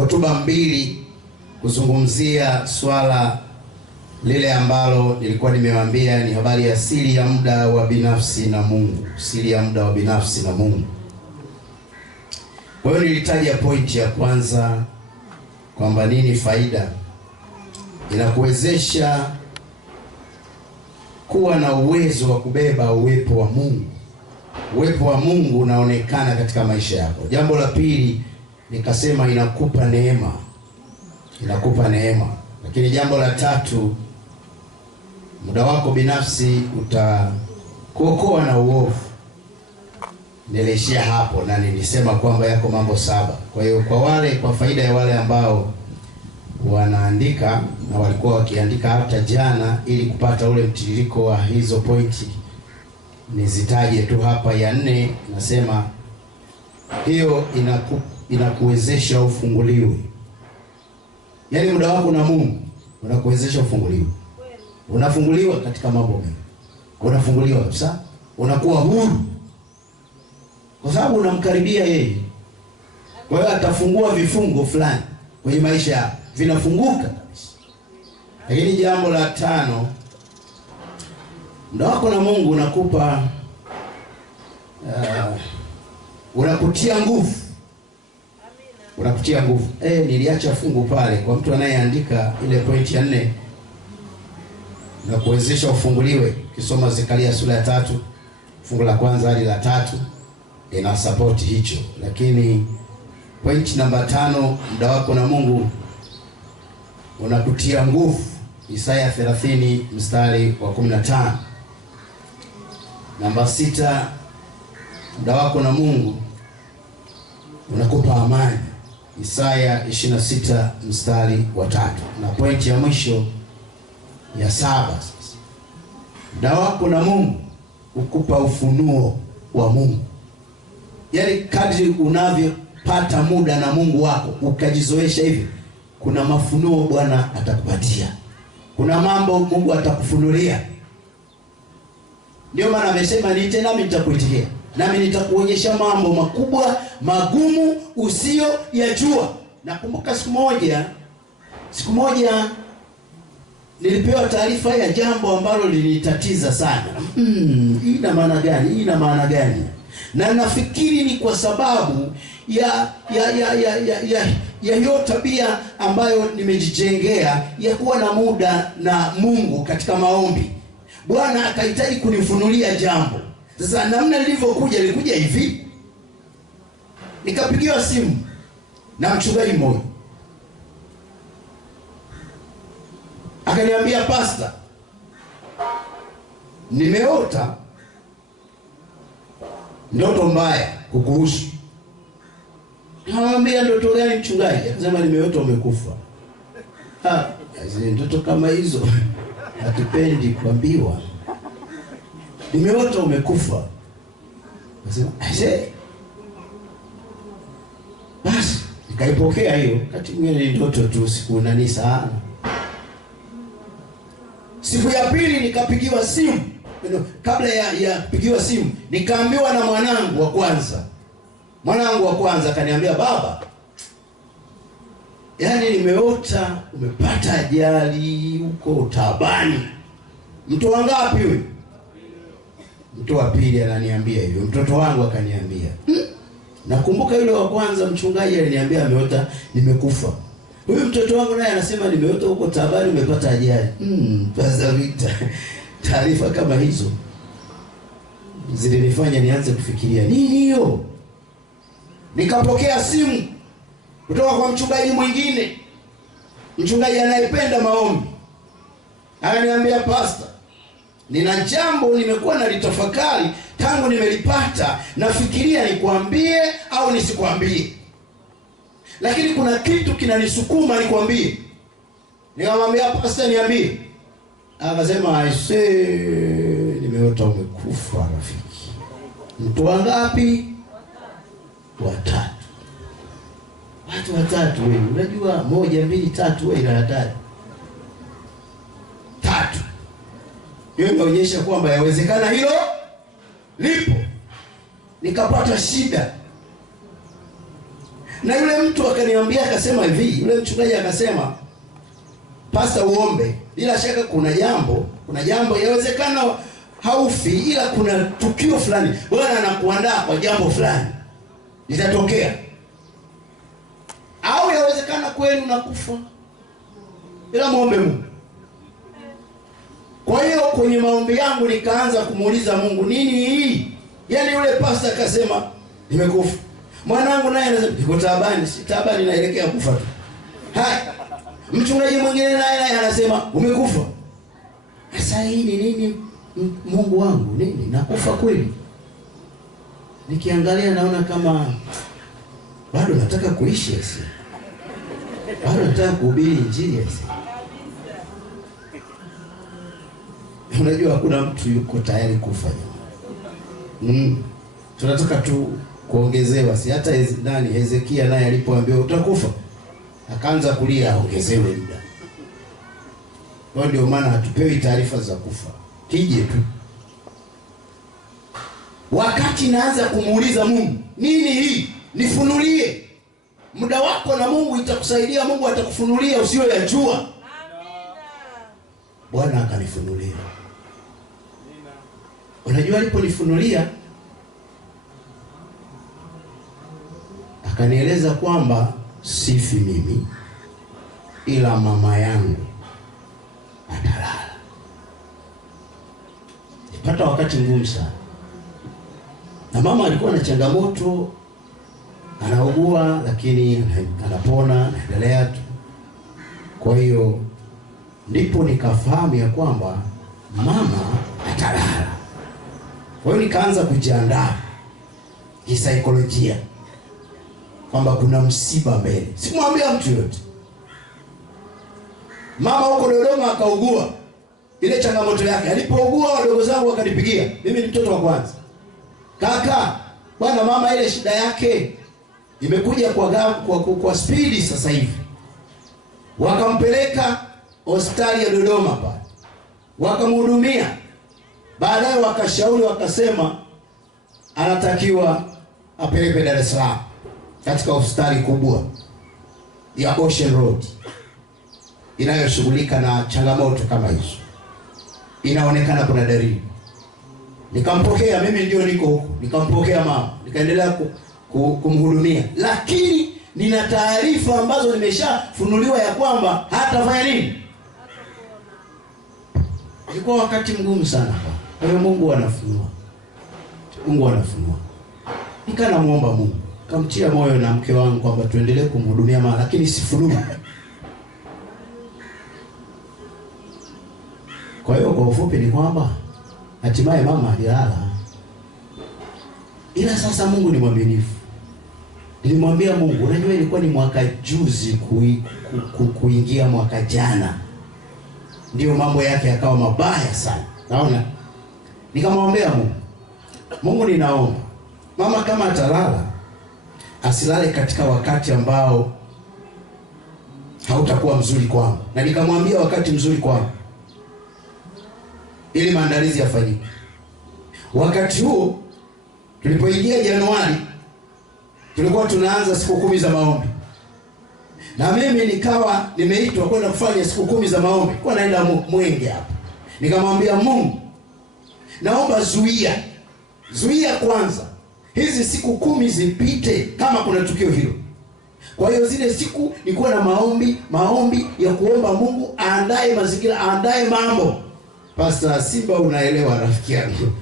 hotuba mbili kuzungumzia swala lile ambalo nilikuwa nimewaambia ni habari ya siri ya muda wa binafsi na Mungu. Siri ya muda wa binafsi na Mungu. Kwa hiyo nilitaja pointi ya kwanza kwamba nini faida. Inakuwezesha kuwa na uwezo wa kubeba uwepo wa Mungu. Uwepo wa Mungu unaonekana katika maisha yako. Jambo la pili nikasema inakupa neema. Inakupa neema. Lakini jambo la tatu, muda wako binafsi utakuokoa na uovu. Nilishia hapo na nilisema kwamba yako mambo 7. Kwa hiyo kwa faida ya wale ambao wanaandika na walikuwa wakiandika hata jana ili kupata ule mtiririko wa hizo pointi, nizitaje tu hapa. Ya 4 nasema hiyo inakuwezesha ufunguliwe. Yaani muda wako na Mungu unakuwezesha ufunguliwe. Unafunguliwa katika mambo mengi. Unafunguliwa kabisa. Unakuwa huru. Kwa sababu unamkaribia yeye. Kwa hiyo atafungua vifungo fulani kwenye maisha yako. Vinafunguka kabisa. Lakini jambo la 5, muda wako na Mungu unakupa unakutia nguvu. Unakutia nguvu. Niliacha fungu pale kwa mtu anayeandika ile pointi ya 4 na kuwezesha ufunguliwe. Kisoma Zekaria sura ya 3 fungu la kwanza hadi la 3 ina support hicho. Lakini pointi namba 5, muda wako na Mungu unakutia nguvu. Isaya 30 mstari wa 15. Namba 6, muda wako na Mungu unakupa amani. Isaya 26 mstari wa 3. Na pointi ya mwisho ya 7 sasa, muda wako na Mungu ukupa ufunuo wa Mungu. Yaani kadri unavyopata muda na Mungu wako ukajizoesha hivi, kuna mafunuo Bwana atakupatia. Kuna mambo Mungu atakufunulia. Ndio maana amesema niite nami nitakuitikia. Nami nitakuonyesha mambo makubwa, magumu usio yajua. Nakumbuka siku moja nilipewa taarifa ya jambo ambalo lilinitatiza sana. Hii ina maana gani? Hii ina maana gani? Na nafikiri ni kwa sababu ya hiyo tabia ambayo nimejijengea ya kuwa na muda na Mungu katika maombi. Bwana akahitaji kunifunulia jambo. Sasa namna lilikuja hivi. Nikapigiwa simu na mchungaji mmoja. Akaniambia, "Pastor, nimeota ndoto mbaya kukuhusu." Nikamwambia, "Ndoto gani mchungaji?" Akasema, "Nimeota umekufa." Ndoto kama hizo hatupendi kuambiwa. Nimeota umekufa. Akasema, basi nikaipokea hiyo. Wakati mwingine ni ndoto tu, siku nani sana. Siku ya pili nikapigiwa simu. Kabla ya kupigiwa simu nikaambiwa na mwanangu wa kwanza. Mwanangu wa kwanza akaniambia, "Baba, yaani nimeota umepata ajali huko taabani." Mtu wangapi wewe? Mtu wa pili ananiambia hivyo. Mtoto wangu akaniambia. Nakumbuka yule wa kwanza mchungaji aliniambia ameota nimekufa. Huyu mtoto wangu naye anasema nimeota huko taabani umepata ajali. Pastor Victor, taarifa kama hizo zilinifanya nianze kufikiria nini hiyo. Nikapokea simu kutoka kwa mchungaji mwingine. Mchungaji anayependa maombi. Ananiambia, "Pastor, nina jambo nimekuwa nalitafakari tangu nimelipata, nafikiria nikwambie au nisikwambie. Lakini kuna kitu kinanisukuma nikwambie." Nikamwambia, "Pastor, niambie." Akasema, "Nimeota umekufa rafiki." Mtu wangapi? Watatu. Watu watatu wewe. Unajua 1 2 3 wewe ila hatari. 3. Hiyo inaonyesha kwamba yawezekana hilo lipo. Nikapata shida. Na yule mtu akaniambia, akasema hivi, yule mchungaji akasema, "Pastor, uombe. Bila shaka kuna jambo yawezekana haufi, ila kuna tukio fulani Bwana anakuandaa kwa jambo fulani litatokea. Au yawezekana kweli unakufa. Ila muombe Mungu." Kwa hiyo kwenye maombi yangu nikaanza kumuuliza Mungu, nini hii? Yaani yule pastor akasema, "Nimekufa." Mwanangu naye anasema, "Niko taabani." Si taabani, naelekea kufa tu. Hai. Mchungaji mwingine naye anasema, "Umekufa." Sasa hii ni nini Mungu wangu? Nini? Nakufa kweli? Nikiangalia naona kama bado nataka kuishi sasa. Bado nataka kuhubiri injili sasa. Unajua hakuna mtu yuko tayari kufa. Tunataka tu kuongezewa. Si hata Hezekia naye alipoambiwa utakufa, akaanza kulia ongezewe muda. Kwa ndio maana hatupewi taarifa za kufa. Kije tu. Wakati naanza kumuuliza Mungu, nini hii? Nifunulie. Muda wako na Mungu itakusaidia, Mungu atakufunulia usiyoyajua. Amina. Bwana akanifunulia. Unajua aliponifunulia, akanieleza kwamba sifi mimi, ila mama yangu atalala. Nipata wakati mgumu sana. Na mama alikuwa na changamoto, anaugua lakini anapona, anaendelea tu. Kwa hiyo ndipo nikafahamu ya kwamba mama atalala. Kwa hiyo nikaanza kujiandaa kisaikolojia kwamba kuna msiba mbele. Sikumwambia mtu yote. Mama huko Dodoma akaugua. Ile changamoto yake. Alipougua wadogo zangu wakanipigia. Mimi ni mtoto wa kwanza. "Kaka, bwana mama ile shida yake imekuja kwa spidi sasa hivi." Wakampeleka hospitali ya Dodoma pale. Wakamhudumia. Baadaye wakashauri, wakasema anatakiwa apelekwe Dar es Salaam katika hospitali kubwa ya Ocean Road inayoshughulika na changamoto kama hizo. Inaonekana kuna dalili. Nikampokea, mimi ndio niko huko. Nikampokea mama, nikaendelea kumhudumia. Lakini nina taarifa ambazo nimeshafunuliwa ya kwamba hatafanya nini? Ilikuwa wakati mgumu sana. Kwa hiyo Mungu anafunua. Nikanamuomba Mungu. Kamtia moyo na mke wangu kwamba tuendelee kumhudumia mama, lakini sifunui. Kwa hiyo kwa ufupi ni kwamba hatimaye mama alilala. Ila sasa Mungu ni mwaminifu. Nilimwambia Mungu, unajua ilikuwa ni mwaka juzi kuingia mwaka jana. Ndio mambo yake yakawa mabaya sana. Naona. Nikamwambia Mungu ninaomba mama kama atalala, asilale katika wakati ambao hautakuwa mzuri kwangu. Na nikamwambia wakati mzuri kwangu, ili maandalizi yafanyike. Wakati huo tulipoingia Januari, tulikuwa tunaanza siku 10 za maombi. Na mimi nikawa nimeitwa kwenda kufanya siku 10 za maombi. Kwa naenda Mwenge hapa. Nikamwambia Mungu, naomba zuia kwanza hizi siku 10 zipite kama kuna tukio hilo. Kwa hiyo zile siku nilikuwa na maombi ya kuomba Mungu aandae mazingira, aandae mambo. Pastor Simba, unaelewa rafiki yangu.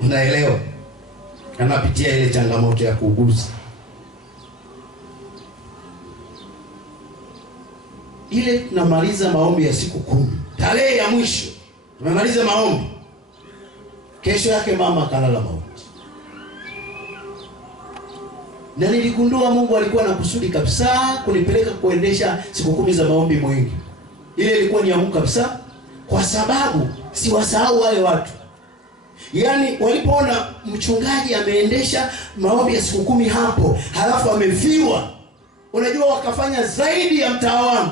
Unaelewa. Anapitia ile changamoto ya kuuguza. Ile tunamaliza maombi ya siku 10. Tarehe ya mwisho tumemaliza maombi. Kesho yake mama kalala mauti. Na niligundua Mungu alikuwa na kusudi kabisa kunipeleka kuendesha siku 10 za maombi Mwenge. Ile ilikuwa ni yangu kabisa, kwa sababu siwasahau wale watu. Yaani walipoona mchungaji ameendesha maombi ya siku 10 hapo, halafu amefiwa, unajua wakafanya zaidi ya mtaa wangu.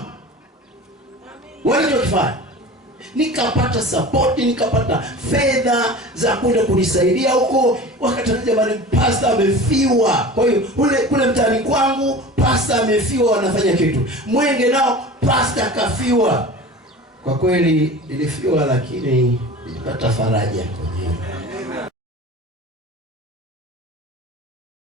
Walichokifanya, nikapata support, nikapata fedha za kwenda kunisaidia huko. Wakati jamani pastor amefiwa. Kwa hiyo kule mtaani kwangu pastor amefiwa, wanafanya kitu. Mwenge nao pastor kafiwa. Kwa kweli nilifiwa, lakini nilipata faraja kwenye